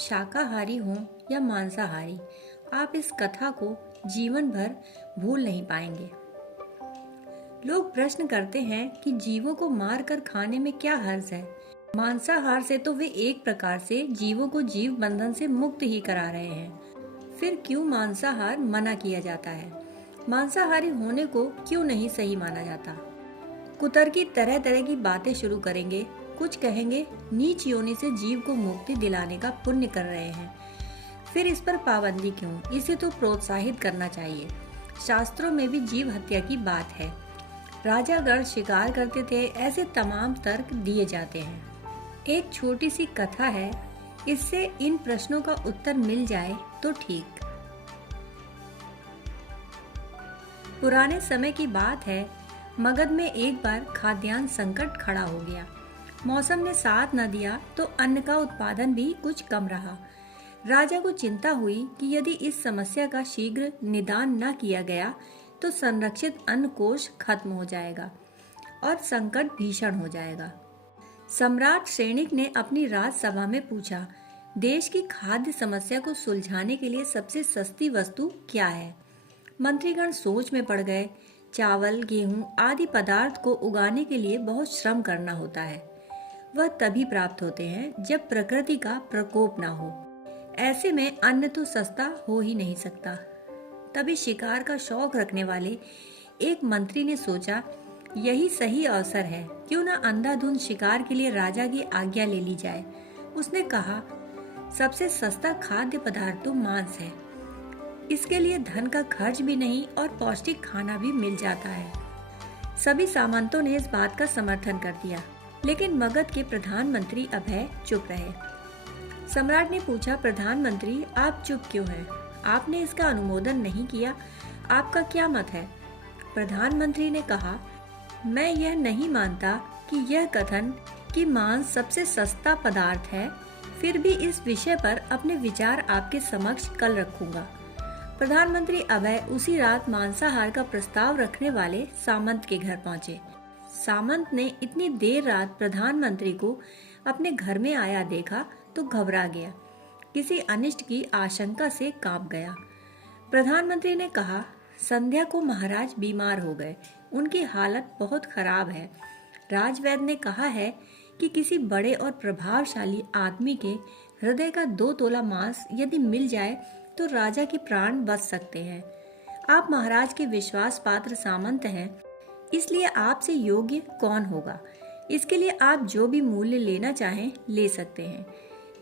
शाकाहारी हों या मांसाहारी, आप इस कथा को जीवन भर भूल नहीं पाएंगे। लोग प्रश्न करते हैं कि जीवों को मार कर खाने में क्या हर्ज है। मांसाहार से तो वे एक प्रकार से जीवों को जीव बंधन से मुक्त ही करा रहे हैं। फिर क्यों मांसाहार मना किया जाता है? मांसाहारी होने को क्यों नहीं सही माना जाता? कुतर्की तरह तरह की बातें शुरू करेंगे। कुछ कहेंगे नीच योनि से जीव को मुक्ति दिलाने का पुण्य कर रहे हैं। फिर इस पर पाबंदी क्यों? इसे तो प्रोत्साहित करना चाहिए। शास्त्रों में भी जीव हत्या की बात है। राजागण शिकार करते थे, ऐसे तमाम तर्क दिए जाते हैं। एक छोटी सी कथा है, इससे इन प्रश्नों का उत्तर मिल जाए तो ठीक। पुराने समय की बात है, मगध में एक बार खाद्यान्न संकट खड़ा हो गया। मौसम ने साथ न दिया तो अन्न का उत्पादन भी कुछ कम रहा। राजा को चिंता हुई कि यदि इस समस्या का शीघ्र निदान न किया गया तो संरक्षित अन्न कोश खत्म हो जाएगा और संकट भीषण हो जाएगा। सम्राट श्रेणिक ने अपनी राजसभा में पूछा, देश की खाद्य समस्या को सुलझाने के लिए सबसे सस्ती वस्तु क्या है? मंत्रीगण सोच में पड़ गए। चावल, गेहूं आदि पदार्थ को उगाने के लिए बहुत श्रम करना होता है। वह तभी प्राप्त होते हैं जब प्रकृति का प्रकोप न हो। ऐसे में अन्न तो सस्ता हो ही नहीं सकता। तभी शिकार का शौक रखने वाले एक मंत्री ने सोचा, यही सही अवसर है, क्यों न अंधाधुंध शिकार के लिए राजा की आज्ञा ले ली जाए। उसने कहा, सबसे सस्ता खाद्य पदार्थ तो मांस है। इसके लिए धन का खर्च भी नहीं और पौष्टिक खाना भी मिल जाता है। सभी सामंतों ने इस बात का समर्थन कर दिया, लेकिन मगध के प्रधानमंत्री अभय चुप रहे। सम्राट ने पूछा, प्रधानमंत्री आप चुप क्यों हैं? आपने इसका अनुमोदन नहीं किया, आपका क्या मत है? प्रधानमंत्री ने कहा, मैं यह नहीं मानता कि यह कथन कि मांस सबसे सस्ता पदार्थ है, फिर भी इस विषय पर अपने विचार आपके समक्ष कल रखूंगा। प्रधानमंत्री अभय उसी रात मांसाहार का प्रस्ताव रखने वाले सामंत के घर पहुंचे। सामंत ने इतनी देर रात प्रधानमंत्री को अपने घर में आया देखा तो घबरा गया, किसी अनिष्ट की आशंका से कांप गया। प्रधानमंत्री ने कहा, संध्या को महाराज बीमार हो गए, उनकी हालत बहुत खराब है। राजवैद्य ने कहा है कि किसी बड़े और प्रभावशाली आदमी के हृदय का 2 तोला मांस यदि मिल जाए तो राजा के प्राण बच सकते हैं। आप महाराज के विश्वास पात्र सामंत हैं, इसलिए आपसे योग्य कौन होगा? इसके लिए आप जो भी मूल्य लेना चाहें ले सकते हैं।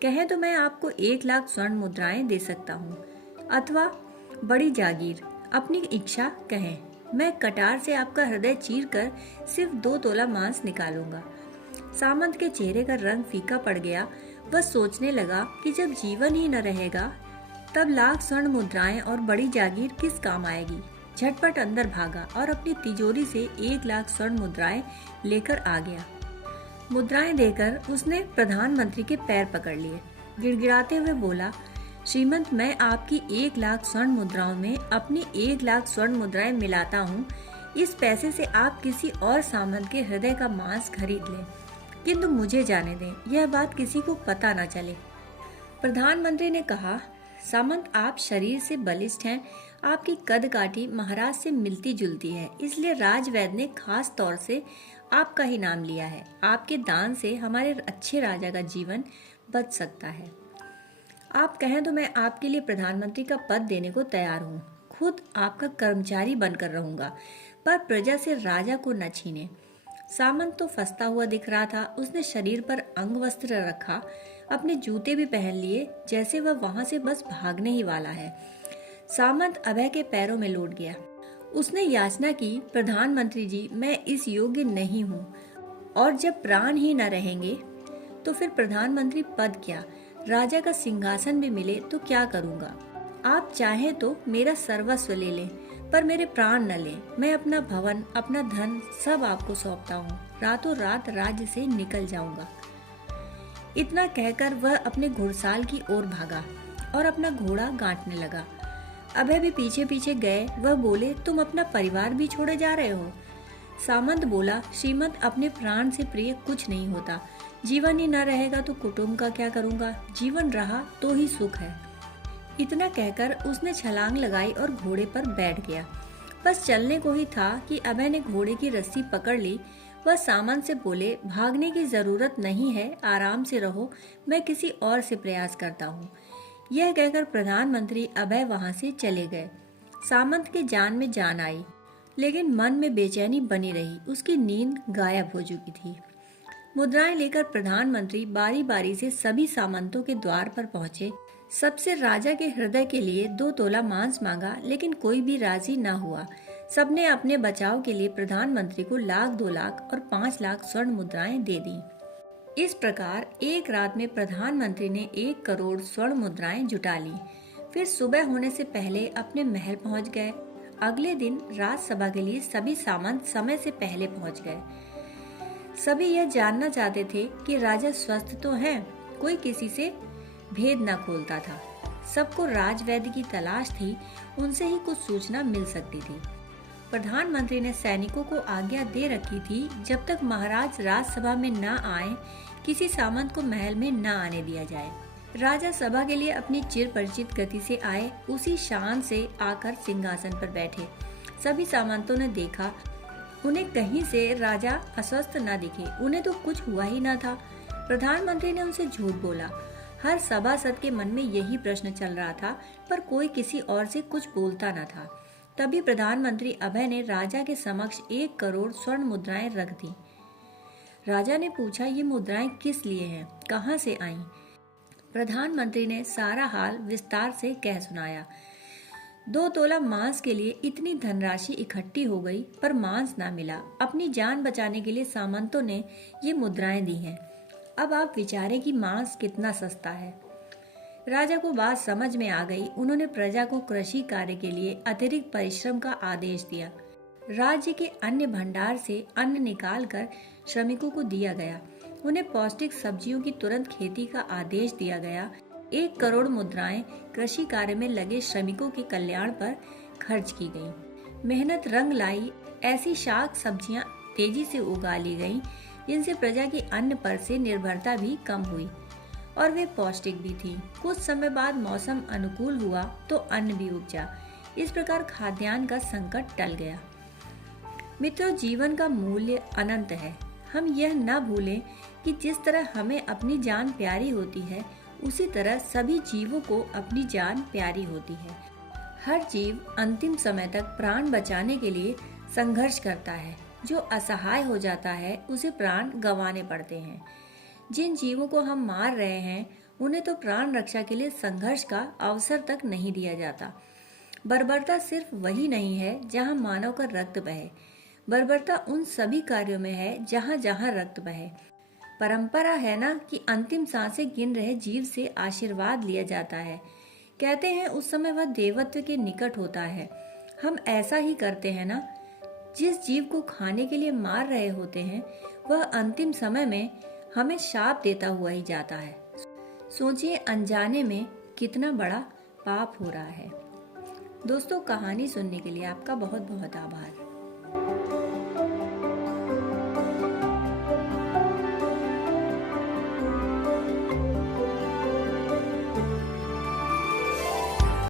कहें तो मैं आपको 1 लाख स्वर्ण मुद्राएं दे सकता हूँ, अथवा बड़ी जागीर। अपनी इच्छा कहें, मैं कटार से आपका हृदय चीर कर सिर्फ 2 तोला मांस निकालूंगा। सामंत के चेहरे का रंग फीका पड़ गया। वह सोचने लगा कि जब जीवन ही न रहेगा तब लाख स्वर्ण मुद्राएं और बड़ी जागीर किस काम आएगी। झटपट अंदर भागा और अपनी तिजोरी से 1 लाख स्वर्ण मुद्राएं लेकर आ गया। मुद्राएं देकर उसने प्रधानमंत्री के पैर पकड़ लिए। गिड़गिड़ाते हुए बोला, श्रीमंत, मैं आपकी 1 लाख स्वर्ण मुद्राओं में अपनी 1 लाख स्वर्ण मुद्राएं मिलाता हूँ। इस पैसे से आप किसी और सामंत के हृदय का मांस खरीद लें, किंतु मुझे जाने दें, यह बात किसी को पता न चले। प्रधानमंत्री ने कहा, सामंत, आप शरीर से बलिष्ठ हैं, आपकी कद काठी महाराज से मिलती जुलती है, इसलिए राजवैद्य ने खास तौर से आपका ही नाम लिया है। आपके दान से हमारे अच्छे राजा का जीवन बच सकता है। आप कहें तो मैं आपके लिए प्रधानमंत्री का पद देने को तैयार हूँ। खुद आपका कर्मचारी बनकर रहूंगा, पर प्रजा से राजा को न छीने। सामंत तो फंसता हुआ दिख रहा था। उसने शरीर पर अंग वस्त्र रखा, अपने जूते भी पहन लिए, जैसे वह वहां से बस भागने ही वाला है। सामंत अभय के पैरों में लौट गया। उसने याचना की, प्रधानमंत्री जी, मैं इस योग्य नहीं हूँ, और जब प्राण ही न रहेंगे तो फिर प्रधानमंत्री पद क्या, राजा का सिंहासन भी मिले तो क्या करूँगा। आप चाहें तो मेरा सर्वस्व ले लें, पर मेरे प्राण न लें। मैं अपना भवन, अपना धन सब आपको सौंपता हूँ। रातों रात राज्य से निकल जाऊंगा। इतना कहकर वह अपने घुड़साल की ओर भागा और अपना घोड़ा गांठने लगा। अभय भी पीछे पीछे गए। वह बोले, तुम अपना परिवार भी छोड़े जा रहे हो? सामंत बोला, श्रीमत अपने प्राण से प्रिय कुछ नहीं होता। जीवन ही न रहेगा तो कुटुंब का क्या करूँगा, जीवन रहा तो ही सुख है। इतना कहकर उसने छलांग लगाई और घोड़े पर बैठ गया। बस चलने को ही था कि अभय ने घोड़े की रस्सी पकड़ ली। वह सामंत से बोले, भागने की जरूरत नहीं है, आराम से रहो, मैं किसी और से प्रयास करता हूँ। यह कहकर प्रधानमंत्री अभय वहां से चले गए। सामंत के जान में जान आई, लेकिन मन में बेचैनी बनी रही। उसकी नींद गायब हो चुकी थी। मुद्राएं लेकर प्रधानमंत्री बारी बारी से सभी सामंतों के द्वार पर पहुंचे। सबसे राजा के हृदय के लिए 2 तोला मांस मांगा, लेकिन कोई भी राजी न हुआ। सबने अपने बचाव के लिए प्रधानमंत्री को लाख, 2 लाख और 5 लाख स्वर्ण मुद्राएं दे दी। इस प्रकार एक रात में प्रधानमंत्री ने 1 करोड़ स्वर्ण मुद्राएं जुटा ली। फिर सुबह होने से पहले अपने महल पहुंच गए। अगले दिन राजसभा के लिए सभी सामंत समय से पहले पहुंच गए। सभी यह जानना चाहते थे कि राजा स्वस्थ तो हैं। कोई किसी से भेद न खोलता था। सबको राजवैद्य की तलाश थी, उनसे ही कुछ सूचना मिल सकती थी। प्रधानमंत्री ने सैनिकों को आज्ञा दे रखी थी, जब तक महाराज राजसभा में न आए, किसी सामंत को महल में न आने दिया जाए। राजा सभा के लिए अपनी चिर परिचित गति से आए, उसी शान से आकर सिंहासन पर बैठे। सभी सामंतों ने देखा, उन्हें कहीं से राजा अस्वस्थ न दिखे। उन्हें तो कुछ हुआ ही न था। प्रधानमंत्री ने उनसे झूठ बोला। हर सभासद के मन में यही प्रश्न चल रहा था, पर कोई किसी और से कुछ बोलता न था। तभी प्रधानमंत्री अभय ने राजा के समक्ष 1 करोड़ स्वर्ण मुद्राएं रख दी। राजा ने पूछा, ये मुद्राएं किस लिए हैं, कहाँ से आईं? प्रधानमंत्री ने सारा हाल विस्तार से कह सुनाया। 2 तोला मांस के लिए इतनी धनराशि इकट्ठी हो गई, पर मांस ना मिला। अपनी जान बचाने के लिए सामंतों ने ये मुद्राएं दी हैं। अब आप विचारें कि मांस कितना सस्ता है। राजा को बात समझ में आ गई। उन्होंने प्रजा को कृषि कार्य के लिए अतिरिक्त परिश्रम का आदेश दिया। राज्य के अन्य भंडार से अन्न निकालकर श्रमिकों को दिया गया। उन्हें पौष्टिक सब्जियों की तुरंत खेती का आदेश दिया गया। 1 करोड़ मुद्राएं कृषि कार्य में लगे श्रमिकों के कल्याण पर खर्च की गईं। मेहनत रंग लाई। ऐसी शाक सब्जियां तेजी से उगा ली गईं, जिनसे प्रजा की अन्न पर से निर्भरता भी कम हुई और वे पौष्टिक भी थी। कुछ समय बाद मौसम अनुकूल हुआ तो अन्न भी उपजा। इस प्रकार खाद्यान्न का संकट टल गया। मित्रों, जीवन का मूल्य अनंत है। हम यह न भूलें कि जिस तरह हमें अपनी जान प्यारी होती है, उसी तरह सभी जीवों को अपनी जान प्यारी होती है। हर जीव अंतिम समय तक प्राण बचाने के लिए संघर्ष करता है। जो असहाय हो जाता है, उसे प्राण गंवाने पड़ते हैं। जिन जीवों को हम मार रहे हैं, उन्हें तो प्राण रक्षा के लिए संघर्ष का अवसर तक नहीं दिया जाता। बर्बरता सिर्फ वही नहीं है जहां मानव का रक्त बहे। बर्बरता उन सभी कार्यों में है जहां जहां रक्त बहे। परंपरा है ना कि अंतिम सांसें गिन रहे जीव से आशीर्वाद लिया जाता है। कहते हैं उस समय वह देवत्व के निकट होता है। हम ऐसा ही करते हैं ना। जिस जीव को खाने के लिए मार रहे होते हैं, वह अंतिम समय में हमें शाप देता हुआ ही जाता है। सोचिए, अनजाने में कितना बड़ा पाप हो रहा है। दोस्तों, कहानी सुनने के लिए आपका बहुत बहुत आभार।